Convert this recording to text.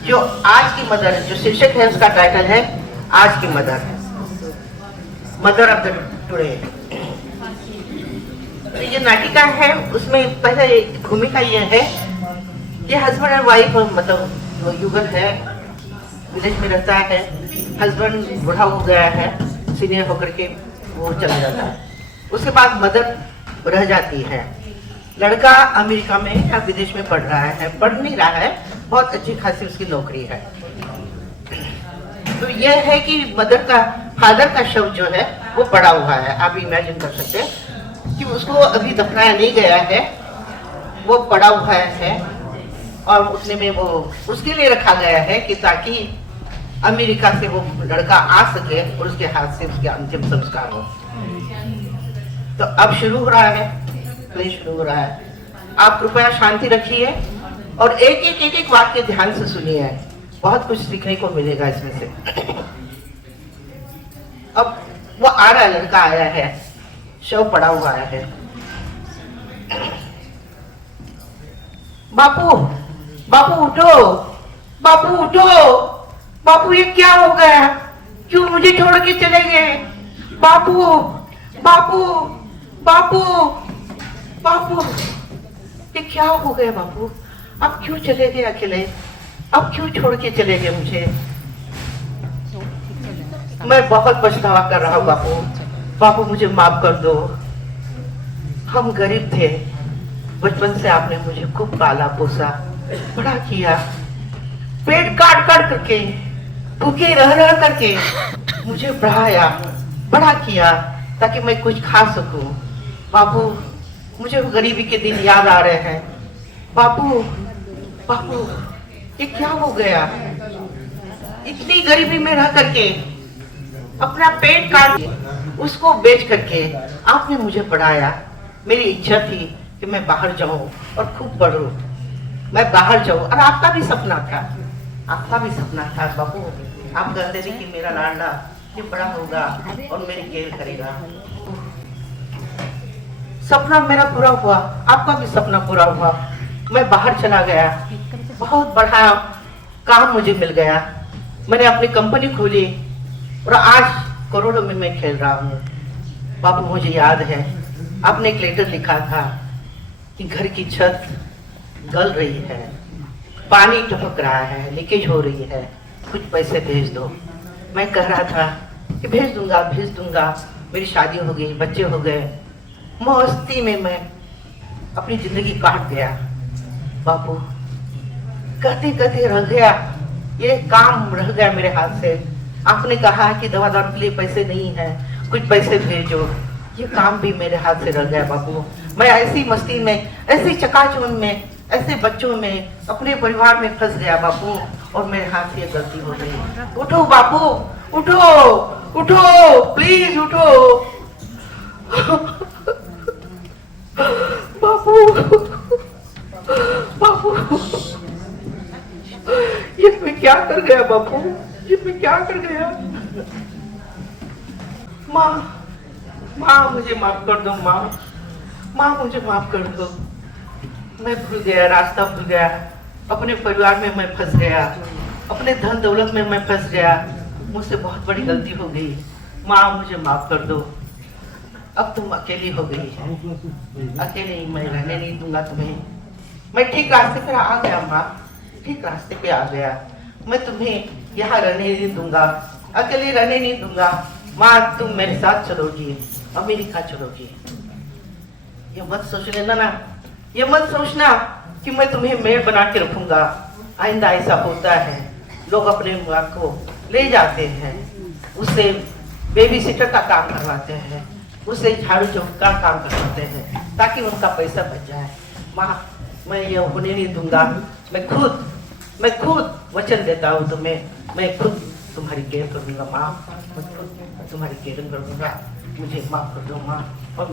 जो आज की मदर, जो शीर्षक है उसका टाइटल है आज की mother, mother of the today. तो ये नाटिका है, उसमें पहले भूमिका ये है कि हस्बैंड एंड वाइफ, मतलब युगल है, विदेश में रहता है, हस्बैंड बूढ़ा हो गया है, सीनियर होकर के वो चला जाता है, उसके बाद मदर रह जाती है। लड़का अमेरिका में या विदेश में पढ़ रहा है, पढ़ नहीं रहा है, बहुत अच्छी खासी उसकी नौकरी है। तो यह है कि मदर का, फादर का शव जो है वो पड़ा हुआ है। आप इमेजिन कर सकते हैं कि उसको अभी दफनाया नहीं गया है, वो पड़ा हुआ है और उतने में वो उसके लिए रखा गया है कि ताकि अमेरिका से वो लड़का आ सके और उसके हाथ से उसके अंतिम संस्कार हो। तो अब शुरू हो रहा है, प्ले शुरू हो रहा है। आप कृपया शांति रखिए और एक वाक्य ध्यान से सुनिए, बहुत कुछ सीखने को मिलेगा इसमें से। अब वो आ रहा है, लड़का आया है, शव पड़ा हुआ है। बापू, बापू उठो, बापू उठो, बापू ये क्या हो गया, क्यों मुझे छोड़ के चले गए, बापू, बापू, बापू, बापू, ये क्या हो गया बापू, अब क्यों चले गए अकेले, अब क्यों छोड़ के चले गए मुझे। मैं बहुत पछतावा कर रहा हूँ बापू, बापू मुझे माफ कर दो, हम गरीब थे, बचपन से आपने मुझे खूब पाला पोसा, बड़ा किया, पेट काट काट करके, भूखे रह रह करके मुझे पढ़ाया, बड़ा किया ताकि मैं कुछ खा सकूं। बापू मुझे गरीबी के दिन याद आ रहे हैं, बापू, बापू ये क्या हो गया, इतनी गरीबी में रह करके, अपना पेट काट उसको बेच करके आपने मुझे पढ़ाया। मेरी इच्छा थी कि मैं बाहर जाऊं और खूब पढ़ूं, मैं बाहर जाऊं, और आपका भी सपना था, आपका भी सपना था बापू, आप कहते थे कि मेरा लाडला ये बड़ा होगा और मेरी केयर करेगा। सपना मेरा पूरा हुआ, आपका भी सपना पूरा हुआ, मैं बाहर चला गया, बहुत बड़ा काम मुझे मिल गया, मैंने अपनी कंपनी खोली और आज करोड़ों में मैं खेल रहा हूँ। बापू मुझे याद है आपने एक लेटर लिखा था कि घर की छत गल रही है, पानी टपक रहा है, लीकेज हो रही है, कुछ पैसे भेज दो। मैं कह रहा था कि भेज दूंगा, भेज दूंगा, मेरी शादी हो गई, बच्चे हो गए, मस्ती में मैं अपनी जिंदगी काट गया। बापू कहते कहते रह गया, ये काम रह गया मेरे हाथ से। आपने कहा कि दवा दारू के लिए पैसे नहीं है, कुछ पैसे भेजो, ये काम भी मेरे हाथ से रह गया बापू। मैं ऐसी मस्ती में, ऐसी चकाचौंध में, ऐसे बच्चों में, अपने परिवार में फंस गया बापू, और मेरे हाथ से ये गलती हो गई। उठो बापू, उठो, उठो, प्लीज उठो बापू, बापू, ये मैं क्या कर गया बापू, ये मैं क्या कर गया। माँ, माँ मुझे माफ कर दो, माँ, माँ मुझे माफ कर दो, मैं भूल गया, रास्ता भूल गया, अपने परिवार में मैं फंस गया, अपने धन दौलत में मैं फंस गया, मुझसे बहुत बड़ी गलती हो गई, माँ मुझे माफ कर दो। अब तुम अकेली हो गई है, अकेले मैं रहने नहीं दूंगा तुम्हें, मैं ठीक रास्ते पर आ गया माँ, ठीक रास्ते पे आ गया, मैं तुम्हें यहाँ रहने नहीं दूंगा, अकेले रहने नहीं दूंगा, माँ तुम मेरे साथ चलोगी, अमेरिका चलोगी। ये मत सोच लेना ना, ये मत सोचना कि मैं तुम्हें मेड बना के रखूंगा, आइंदा ऐसा होता है, लोग अपने माँ को ले जाते हैं, उससे बेबी सिटर का काम करवाते हैं, उससे झाड़ू चौक का काम करवाते हैं ताकि उनका पैसा बच जाए। माँ मैं ये होने नहीं दूंगा, मैं खुद वचन देता हूँ तुम्हें, मैं खुद तुम्हारी केयर करूंगा माँ, मैं खुद तुम्हारी केयर करूंगा, मुझे माफ कर दो माँ।